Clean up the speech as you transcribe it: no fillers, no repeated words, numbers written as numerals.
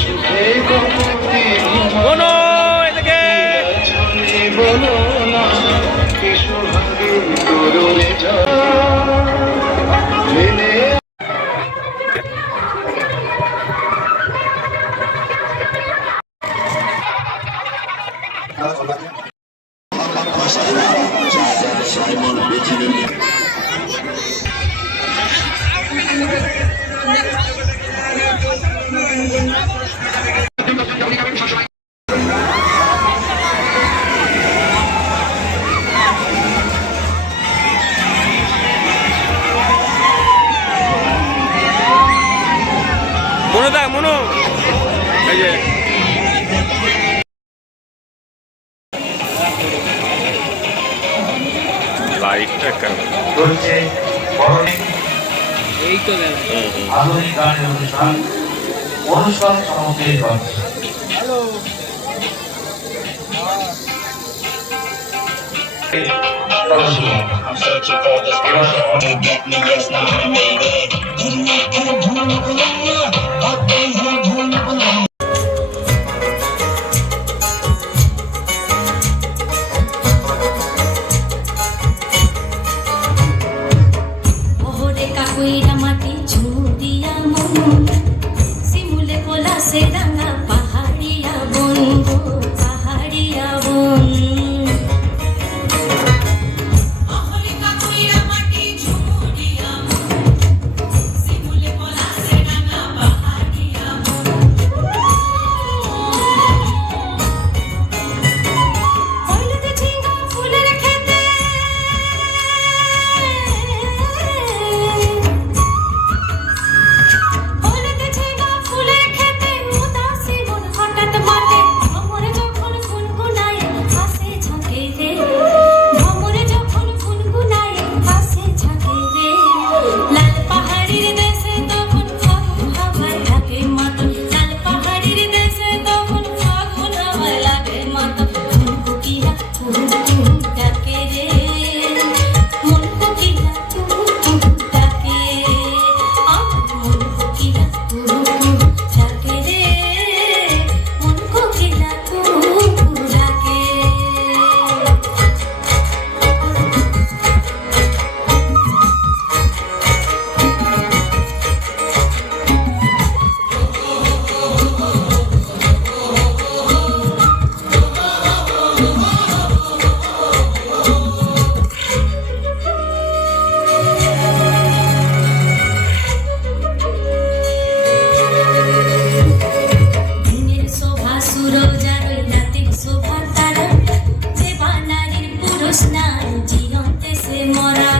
সুখে কপতি বলো এদিকে বলো না কি সোহাগে তরুণে মেনে মনোদা মনো এই যে লাইটটা কেন চলছে এই তো আধুনিক গানের অনুষ্ঠান অনুষ্ঠান সামগ্রীর গল্প। I'm searching for this person to get me, yes, now I'm baby. ওরে কাকুইরা মাটি ঝুড়িয়া মন শিমুলে পলাশে রাঙা পাহাড়িয়া বন গো পাহাড়িয়া বন ওরে কাকুইরা মাটি ঝুড়িয়া মন শিমুলে পলাশে রাঙা পাহাড়িয়া বন হলুদ ঝিঙ্গা ফুলের খেতে হলুদ ঝিঙ্গা ফুলের খেতে উদাসী মন হঠাৎ মাঠে ভ্রমরে যখন গুনগুনায় হাসে ঝাঁকে রে ভ্রমরে যখন গুনগুনায় হাসে ঝাঁকে রে লাল পাহাড়ির দেশে তখন ফাগুন হাওয়ায় লাগে মাতন লাল পাহাড়ির দেশে তখন ফাগুন হাওয়ায় লাগে মাতন মন কুকিরা ডাকে রে মন কুকিরা ডাকে আমার মন কুকিরা ডাকে রে মন কুকিরা ডাকে দিনের শোভা সুরজার ওই রাতের শোভা তারা যে বানারির পুরুষ নাই জিয়ন্তে সে মরা